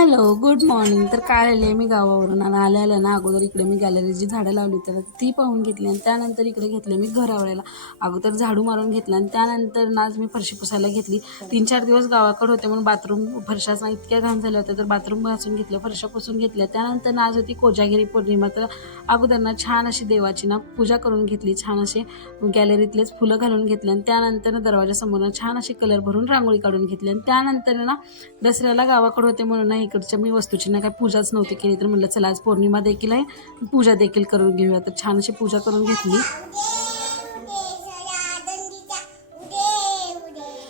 Hello, good morning. तर काय आले मी गावावरून आणि आल्या ना अगोदर इकडे मी गॅलरीची झाडं लावली तर ती पाहून घेतली आणि त्यानंतर इकडे घेतले मी घर आवरायला. अगोदर झाडू मारून घेतला आणि त्यानंतर ना आज मी फरशी पुसायला घेतली. 3-4 दिवस गावाकडे होते म्हणून बाथरूम फरशाचा इतक्या घाण झाल्या होत्या तर बाथरूम घासून घेतलं, फरशा पुसून घेतल्या. त्यानंतर ना आज होती कोजागिरी पौर्णिमा तर अगोदर ना छान अशी देवाची ना पूजा करून घेतली. छान असे गॅलरीतलेच फुलं घालून घेतले आणि त्यानंतर दरवाजासमोर छान अशी कलर भरून रांगोळी काढून घेतली आणि त्यानंतर ना दसऱ्याला गावाकडे होते म्हणून ना इकडच्या मी वस्तूची ना काही पूजाच नव्हती केली तर म्हटलं चला आज पौर्णिमा देखील आहे, पूजा देखील करून घेऊया. तर छान अशी पूजा करून घेतली.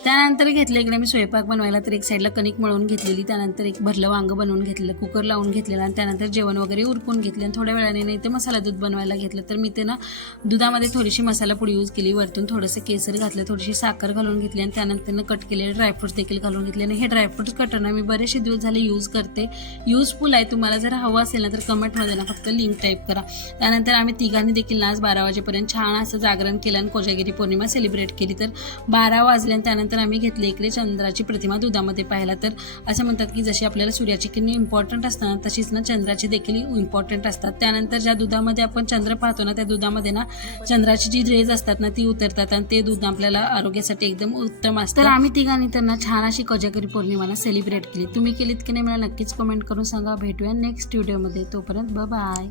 त्यानंतर घेतलं इकडे मी स्वयंपाक बनवायला तर एक साईडला कणिक मळून घेतलेली, त्यानंतर एक भरलं वांगं बनवून घेतलेलं, कुकर लावून घेतलेलं आणि त्यानंतर जेवण वगैरे उरकून घेतले आणि थोड्या वेळाने नाही ते मसाला दूध बनवायला घेतलं. तर मी ते ना दुधामध्ये थोडीशी मसाला पुडी यूज केली, वरतून थोडंसं केसर घातलं, थोडीशी साखर घालून घेतली आणि त्यानंतर कट केलेले ड्रायफ्रुट्स देखील घालून घेतले. आणि हे ड्रायफ्रुट्स कटना मी बरेचसे दिवस झाले यूज करते, युजफुल आहे. तुम्हाला जर हवं असेल ना तर कमेंटमध्ये ना फक्त लिंक टाईप करा. त्यानंतर आम्ही तिघांनी देखील ना आज 12 वाजेपर्यंत छान असं जागरण केलं आणि कोजागिरी पौर्णिमा सेलिब्रेट केली. तर 12 वाजले आणि त्यानंतर आम्ही घेतले इकडे चंद्राची प्रतिमा दुधामध्ये पाहायला. तर असं म्हणतात की जशी आपल्याला सूर्याची किरणे इम्पॉर्टंट असतात तशीच ना चंद्राची देखील इम्पॉर्टंट असतात. त्यानंतर ज्या दुधामध्ये आपण चंद्र पाहतो ना त्या दुधामध्ये ना चंद्राची जी रेज असतात ना ती उतरतात आणि ते दूध आपल्याला आरोग्यासाठी एकदम उत्तम असतं. तर आम्ही तिघांनी तर ना छान अशी कोजागिरी पौर्णिमाला सेलिब्रेट केली. तुम्ही केलीत की नाही मला नक्कीच कमेंट करून सांगा. भेटूया नेक्स्ट व्हिडिओमध्ये. तोपर्यंत बाय.